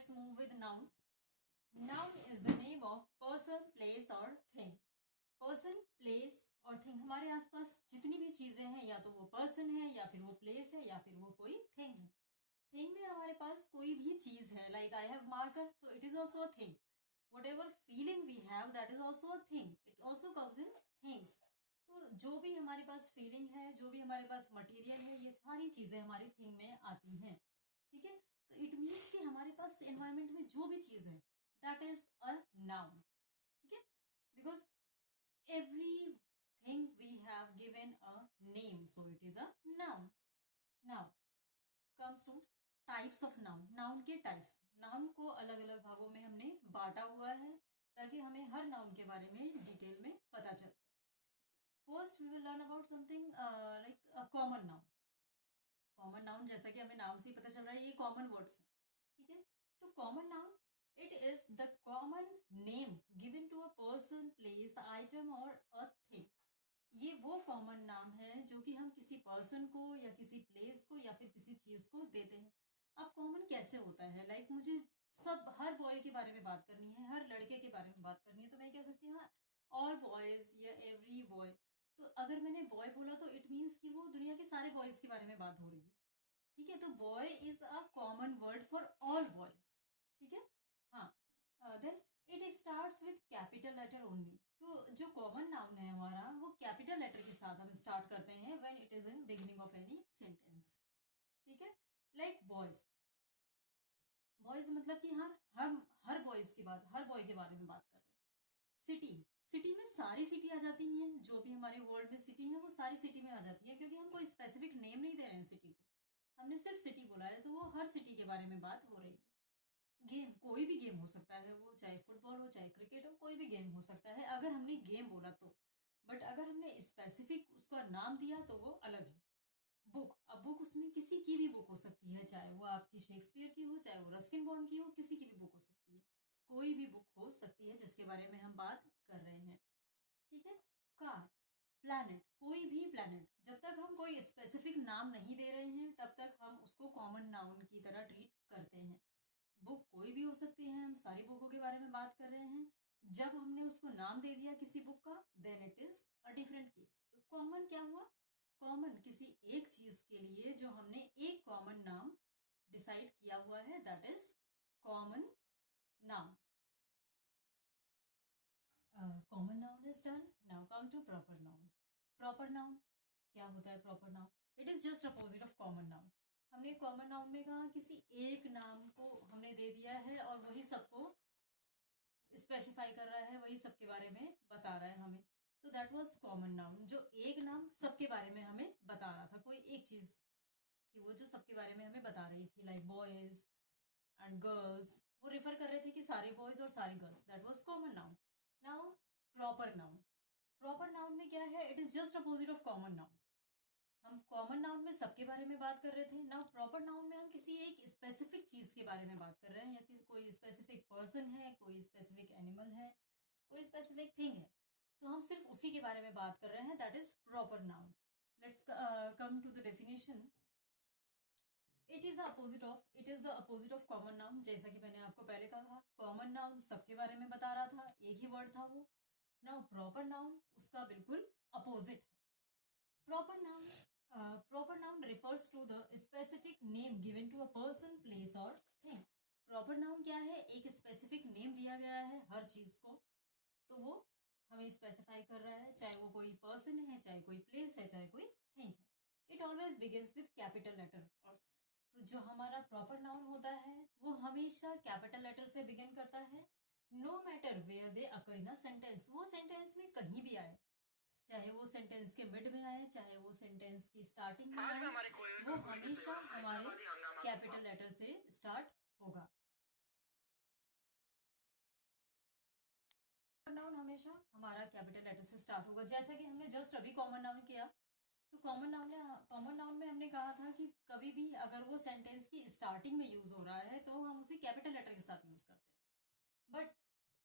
let's move with noun. Noun is the name of person, place or thing. Person, place और thing, हमारे आसपास जितनी भी चीजें हैं या तो वो पर्सन है या फिर वो प्लेस है या फिर वो कोई थिंग है. थिंग में हमारे पास कोई भी चीज है, लाइक आई हैव मार्कर, तो it is also a thing. Whatever feeling we have that is also a thing. It also comes in things. तो जो भी हमारे पास फीलिंग है, जो भी हमारे पास मटेरियल है, ये सारी चीजें हमारी थिंग में आती हैं. ठीक है. तो इट मीन्स कि हमारे पास एनवायरमेंट में जो भी चीज है दैट इज अ नाउन. ठीक है. Because everything we have given a name, so it is a noun. Now comes to types of noun. noun के types, noun को अलग अलग भागों में हमने बांटा हुआ है ताकि हमें हर noun के बारे में डिटेल में पता चल जाए. First we will learn about something like a common noun. Common noun जैसा कि हमें नाम से ही पता चल रहा है, ये कॉमन वर्ड्स है. ठीक है. तो common noun, it is the common name given to a person, place, item or a thing. ये वो कॉमन नाम है जो कि हम किसी पर्सन को या किसी प्लेस को या फिर किसी चीज को देते हैं. अब कॉमन कैसे होता है, लाइक मुझे सब हर बॉय के बारे में बात करनी है, हर लड़के के बारे में बात करनी है, तो मैं कह सकती हूँ ऑल बॉयज या एवरी बॉय. तो अगर मैंने बॉय बोला तो इट मीन्स कि वो दुनिया के सारे बॉयज के बारे में बात हो रही है. ठीक है. तो boy is a common word for all boys. ठीक है. हाँ. Then it starts with capital letter only. तो जो कॉमन नाउन है हमारा वो कैपिटल लेटर के साथ हम स्टार्ट करते हैं when it is in beginning of any sentence. ठीक है. Like boys. बॉयज मतलब कि हर बॉयज की बात, हर बॉय के बारे में बात कर रहे हैं. सिटी. सिटी में सारी सिटी आ जाती हैं, जो भी हमारे वर्ल्ड में सिटी है वो सारी सिटी में आ जाती है, क्योंकि हम कोई स्पेसिफिक नेम नहीं दे रहे हैं सिटी को, हमने सिर्फ सिटी बोला है, तो वो हर सिटी के बारे में बात हो रही है. गेम, कोई भी गेम हो सकता है, वो चाहे फुटबॉल हो चाहे क्रिकेट हो, कोई भी गेम हो सकता है अगर हमने गेम बोला तो. बट अगर हमने स्पेसिफिक उसका नाम दिया तो वो अलग है. बुक. अब बुक उसमें किसी की भी बुक हो सकती है, चाहे वो आपकी शेक्सपियर की हो, चाहे वो रस्किन बॉन्ड की हो, किसी की भी बुक हो सकती है. कोई भी बुक हो सकती है जिसके बारे में हम बात कर रहे हैं. ठीक है. कार. प्लैनेट. कोई भी प्लैनेट, जब तक हम कोई स्पेसिफिक नाम नहीं दे रहे हैं तब तक हम उसको कॉमन नाउन की तरह ट्रीट करते हैं. बुक कोई भी हो सकती है, हम सारी बुकों के बारे में बात कर रहे हैं. जब हमने उसको नाम दे दिया किसी बुक का, then it is a different case. तो कॉमन क्या हुआ, कॉमन किसी एक चीज के लिए जो हमने एक कॉमन नाम डिसाइड किया हुआ है, that is common noun. Common noun is done. Now come to proper noun. Proper noun क्या होता है? Proper noun it is just opposite of common noun. हमने कॉमन नाउन में कहा किसी एक नाम को हमने दे दिया है और वही सबको स्पेसिफाई कर रहा है, वही सबके बारे में बता रहा है हमें. तो दैट वाज कॉमन नाउन, जो एक नाम सबके बारे में हमें बता रहा था, कोई एक चीज थी वो जो सबके बारे में हमें बता रही थी, लाइक बॉयज एंड गर्ल्स, वो रेफर कर रहे थे कि सारे बॉयज और सारी girls. That was common noun. Now proper noun. Proper noun में क्या है? It is just opposite of common noun. हम कॉमन नाउन में सबके बारे में बात कर रहे थे, नाउ प्रॉपर नाउन में हम किसी एक स्पेसिफिक चीज के बारे में बात कर रहे हैं, या कोई स्पेसिफिक पर्सन है, कोई स्पेसिफिक एनिमल है, कोई स्पेसिफिक थिंग है, तो हम सिर्फ उसी के बारे में बात कर रहे हैं. That is proper noun. Let's come to the definition. It is the opposite of common noun. जैसा कि मैंने आपको पहले कहा, कॉमन नाउन सबके बारे में बता रहा था, एक ही वर्ड था वो. नाउ प्रॉपर नाउन उसका बिल्कुल अपोजिट है. Proper noun refers to the specific name given to a person, place or thing. Proper noun क्या है? एक स्पेसिफिक नेम दिया गया है हर चीज को, तो वो हमें स्पेसिफाई कर रहा है, चाहे वो कोई पर्सन है, चाहे कोई प्लेस है, चाहे कोई थिंग है. It always begins with capital letter. और जो हमारा प्रॉपर नाउन होता है वो हमेशा कैपिटल लेटर से बिगिन करता है, no matter where they occur in a sentence. वो सेंटेंस में कहीं भी आए, चाहे वो सेंटेंस के मिड में आए, चाहे वो सेंटेंस की स्टार्टिंग में आए, वो हमेशा हमारे कैपिटल लेटर से स्टार्ट होगा. नाउन हमेशा हमारा कैपिटल लेटर से स्टार्ट होगा. जैसा कि हमने जस्ट अभी कॉमन नाउन किया, तो कॉमन नाउन में हमने कहा था कि कभी भी अगर वो सेंटेंस की स्टार्टिंग में यूज हो रहा है तो हम उसे कैपिटल लेटर के साथ यूज करते हैं. बट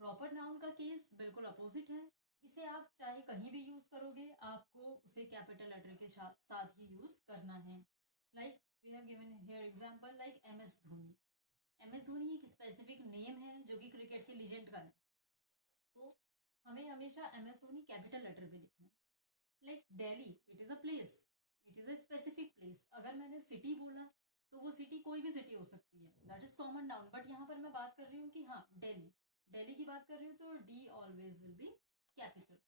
प्रॉपर नाउन का केस बिल्कुल अपोजिट है. इसे आप चाहे कहीं भी यूज करोगे, आपको उसे कैपिटल लेटर के साथ ही यूज करना है. Like we have given here example, like M S Dhoni. M S Dhoni एक स्पेसिफिक नेम है जो कि क्रिकेट के लीजेंड का है, तो हमें हमेशा MS धोनी कैपिटल लेटर पे लिखना है। Like Delhi, it is a place, it is a specific place. अगर मैंने सिटी बोला तो वो सिटी कोई भी सिटी हो सकती है, that is common noun. But यहाँ पर मैं बात कर रही हूँ कि हाँ दिल्ली, दिल्ली की बात कर रही हूँ तो D always will be capital.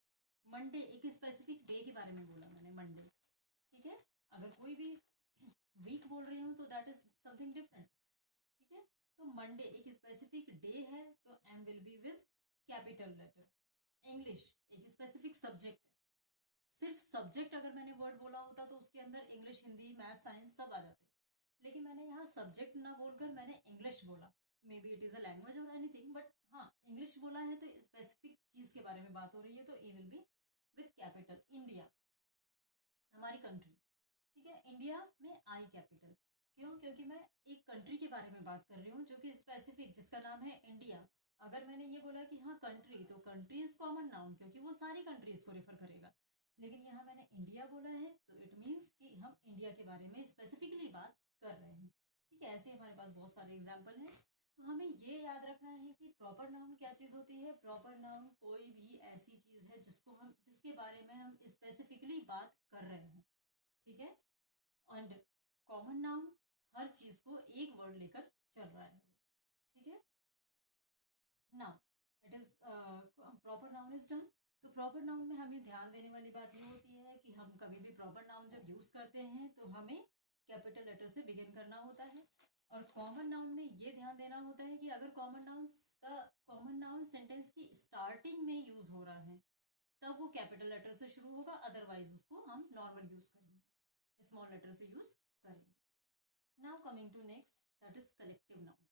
Monday, एक स्पेसिफिक डे के बारे में बोला मैंने, मंडे, ठीक है। अगर कोई भी वीक बोल रही हूँ तो दैट इज समथिंग डिफरेंट, ठीक है। तो मंडे एक स्पेसिफिक डे है तो M will be with capital letter. English एक स्पेसिफिक सब्जेक्ट है, सिर्फ सब्जेक्ट अगर मैंने वर्ड बोला होता तो उसके अंदर इंग्लिश, हिंदी, मैथ, साइंस सब आ जाते, लेकिन मैंने यहाँ सब्जेक्ट ना बोलकर मैंने इंग्लिश बोला। May be it is a language और एनीथिंग, बट हाँ इंग्लिश बोला है तो स्पेसिफिक चीज के बारे में बात हो रही है, तो a will be with capital. India हमारी कंट्री, ठीक है, इंडिया में I कैपिटल। क्यों? क्योंकि मैं एक कंट्री के बारे में बात कर रही हूँ जो कि स्पेसिफिक, जिसका नाम है इंडिया। अगर मैंने ये बोला कि हाँ कंट्री, तो कंट्री इज कॉमन नाउन क्योंकि वो सारी कंट्रीज को रेफर करेगा, लेकिन यहाँ मैंने इंडिया बोला है तो इट मीन्स कि हम इंडिया के बारे में स्पेसिफिकली बात कर रहे हैं, ठीक है। ऐसे हमारे पास बहुत सारे एग्जाम्पल हैं, तो हमें ये याद रखना है कि प्रॉपर नाउन क्या चीज होती है। प्रॉपर नाउन कोई भी ऐसी चीज है जिसके बारे में हम स्पेसिफिकली बात कर रहे हैं, ठीक है। एंड कॉमन नाउन हर चीज को एक वर्ड लेकर चल रहा है, ठीक है। Now it is proper noun is done. तो प्रॉपर नाउन में हमें ध्यान देने वाली बात ये होती है कि हम कभी भी प्रॉपर नाउन जब यूज करते हैं तो हमें कैपिटल लेटर से बिगिन करना होता है। और कॉमन नाउन में ये ध्यान देना होता है कि अगर कॉमन नाउन सेंटेंस की स्टार्टिंग में यूज हो रहा है तब वो कैपिटल लेटर से शुरू होगा, अदरवाइज उसको हम नॉर्मल यूज करेंगे, स्मॉल लेटर से यूज करेंगे। Now coming to next, that is collective noun.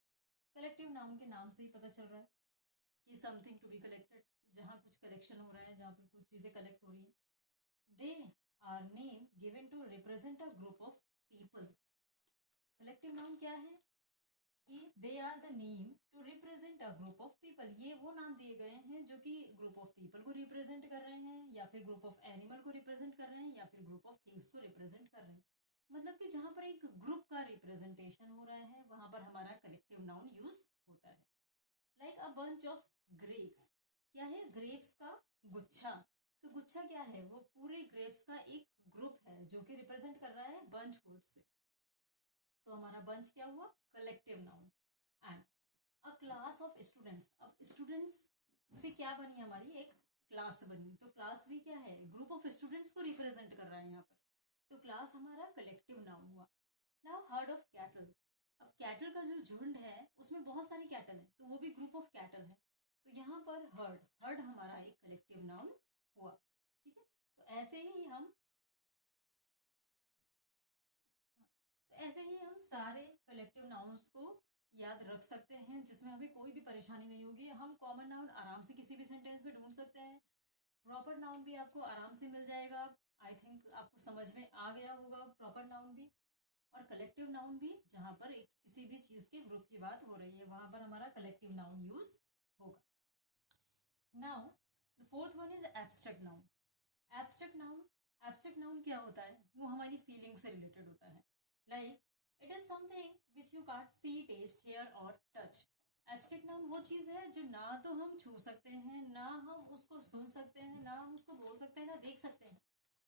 Collective noun के नाम से ही पता चल रहा है कि समथिंग टू बी कलेक्टेड, जहाँ कुछ कलेक्शन हो रहा है, जहाँ पर कुछ चीजें कलेक्ट हो रही है। They are name given to represent a group of people. Collective noun क्या है कि they are the name to represent a group of people. ये वो नाम दिए गए हैं जो कि ग्रुप ऑफ पीपल को रिप्रेजेंट कर रहे हैं, या फिर ग्रुप ऑफ एनिमल को रिप्रेजेंट कर रहे हैं, या फिर ग्रुप ऑफ थिंग्स को रिप्रेजेंट कर रहे हैं। मतलब कि जहां पर एक ग्रुप का रिप्रेजेंटेशन हो रहा है वहां पर हमारा कलेक्टिव नाउन यूज होता है। Like a bunch of grapes, क्या है? ग्रेप्स का गुच्छा। तो गुच्छा क्या है? वो पूरे ग्रेप्स का एक ग्रुप है जो कि रिप्रेजेंट कर रहा है बंच वर्ड से। तो हमारा बंच क्या हुआ? Collective noun. And a class of students, अब स्टूडेंट्स से क्या बनी? हमारी एक क्लास बनी। तो क्लास भी क्या है? ग्रुप ऑफ स्टूडेंट्स को रिप्रेजेंट कर रहा है यहाँ पर। तो क्लास हमारा कलेक्टिव नाउन हुआ। नाउ हर्ड ऑफ कैटल, अब कैटल का जो झुंड है उसमें बहुत सारी कैटल है तो वो भी ग्रुप ऑफ कैटल है। तो यहाँ पर हर्ड हमारा एक कलेक्टिव नाउन हुआ, ठीक है। तो ऐसे ही हम सारे कलेक्टिव नाउन्स को याद रख सकते हैं जिसमें हमें कोई भी परेशानी नहीं होगी। हम कॉमन नाउन आराम से किसी भी सेंटेंस में ढूंढ सकते हैं, प्रॉपर नाउन भी आपको आराम से मिल जाएगा। आई थिंक आपको समझ में आ गया होगा प्रॉपर नाउन भी और कलेक्टिव नाउन भी। जहां पर किसी भी चीज के ग्रुप की बात हो रही है वहां पर हमारा कलेक्टिव नाउन यूज होगा। Now the fourth one is abstract noun. Abstract noun क्या होता है? वो हमारी फीलिंग से रिलेटेड होता है। Like it is something which you can't see, taste, hear और टच। एब्स्ट्रैक्ट नाउन वो चीज है जो ना तो हम छू सकते हैं, ना हम उसको सुन सकते हैं, ना हम उसको बोल सकते हैं, ना देख सकते हैं।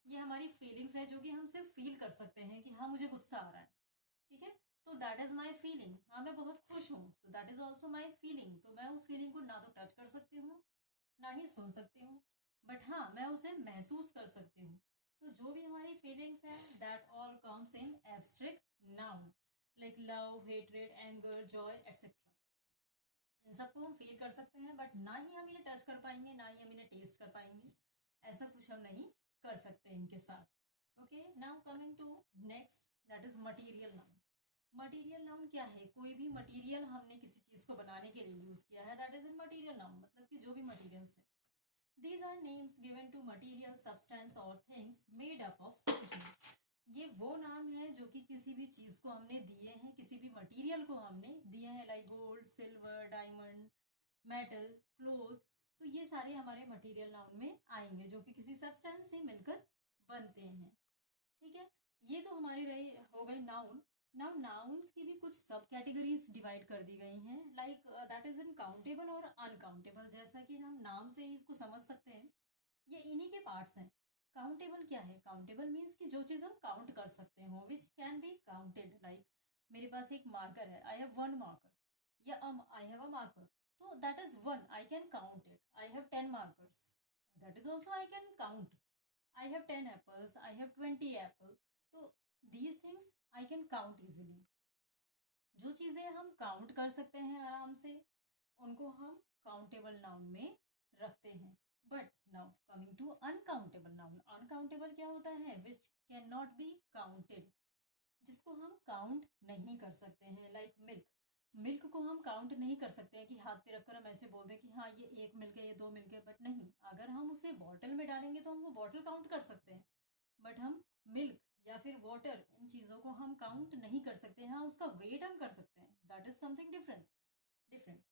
ये हमारी फीलिंग्स है जो कि हम सिर्फ फील कर सकते हैं कि हाँ मुझे गुस्सा आ रहा है, ठीक है। तो दैट इज माई फीलिंग। हाँ मैं बहुत खुश हूँ तो that is also my feeling. तो मैं उस फीलिंग को ना तो टच कर सकती हूँ ना ही सुन सकती हूँ, बट हाँ मैं उसे महसूस कर सकती हूँ। तो जो भी हमारी फीलिंग्स है that all comes in abstract noun. Like love, hatred, anger, joy etcetera. इन सबको हम फील कर सकते हैं बट ना ही हम इन्हें टच कर पाएंगे, ना ही हम इन्हें टेस्ट कर पाएंगे। ऐसा कुछ हम नहीं कर सकते इनके साथ। Okay, now coming to next, that is material noun. Material noun क्या है? कोई भी मटीरियल हमने किसी चीज को बनाने के लिए यूज किया है, that is in material noun. मतलब कि जो भी मटीरियल्स है, these are names given to material, substance or things made up of something। ये वो नाम है जो कि किसी भी चीज को हमने दिए हैं, किसी भी मटेरियल को हमने दिए हैं, like gold, silver, diamond, metal, cloth. तो ये सारे हमारे मटेरियल नाउन में आएंगे जो कि किसी सब्सटेंस से मिलकर बनते हैं, ठीक है। ये तो हमारी रही हो गई नाउन। नाउ नाउन्स की भी कुछ सब कैटेगरीज डिवाइड कर दी गई हैं, like that is in countable और अनकाउंटेबल। जैसा कि हम नाम से ही इसको समझ सकते हैं, ये इन्हीं के पार्ट्स हैं। काउंटेबल क्या है? काउंटेबल मीन्स कि जो चीज हम काउंट कर सकते हो, which can be counted. Like मेरे पास एक मार्कर है, आई हैव वन मार्कर, या आई हैव अ मार्कर, तो that is one, I can count it. I have 10 markers, that is also I can count. I have 10 apples, I have 20 apple, तो these things I can count easily. जो चीजें हम count कर सकते हैं आराम से, उनको हम काउंटेबल नाउन में रखते हैं। But now coming to uncountable noun. Uncountable क्या होता है? Which can not be counted, जिसको हम काउंट नहीं कर सकते हैं। लाइक मिल्क, मिल्क को हम काउंट नहीं कर सकते हैं कि हाथ पे रखकर हम ऐसे बोल दें कि हाँ ये एक मिल्क है, ये दो मिल्क है, बट नहीं, अगर हम उसे बॉटल में डालेंगे तो हम वो बॉटल काउंट कर सकते हैं, बट हम मिल्क या फिर वाटर, इन चीजों को हम काउंट नहीं कर सकते। हाँ उसका वेट हम कर सकते हैं, दैट इज समथिंग डिफरेंट।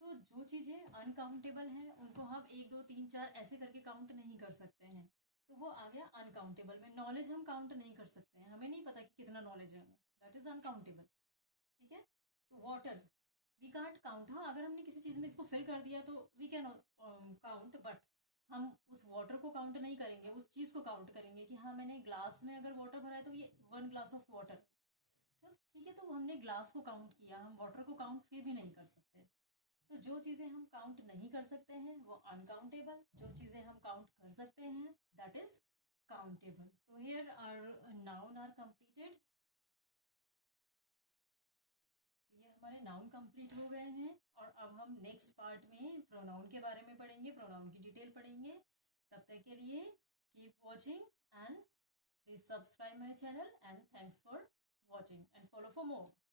तो जो चीजें अनकाउंटेबल हैं उनको हम एक दो तीन चार ऐसे करके काउंट नहीं कर सकते हैं, तो वो आ गया अनकाउंटेबल में। नॉलेज हम काउंट नहीं कर सकते हैं, हमें नहीं पता कि कितना नॉलेज है हमें, दैट इज अनकाउंटेबल। ठीक है, तो वाटर वी कांट काउंट। हाँ अगर हमने किसी चीज में इसको फिल कर दिया तो वी कैन काउंट, बट हम उस वाटर को काउंट नहीं करेंगे, उस चीज को काउंट करेंगे कि हाँ मैंने ग्लास में अगर वाटर भरा है तो ये 1 ग्लास ऑफ वाटर। तो ठीक है, तो हमने ग्लास को काउंट किया, हम वाटर को काउंट फिर भी नहीं कर सकते। तो जो चीजें हम काउंट नहीं कर सकते हैं वो अनकाउंटेबल, जो चीजें हम काउंट कर सकते हैं दैट इज काउंटेबल। तो here are noun are completed. ये हमारे नाउन कंप्लीट हो गए हैं, और अब हम नेक्स्ट पार्ट में प्रोनाउन के बारे में पढ़ेंगे, प्रोनाउन की डिटेल पढ़ेंगे। तब तक के लिए keep watching and please subscribe my channel, and thanks for watching and follow for more.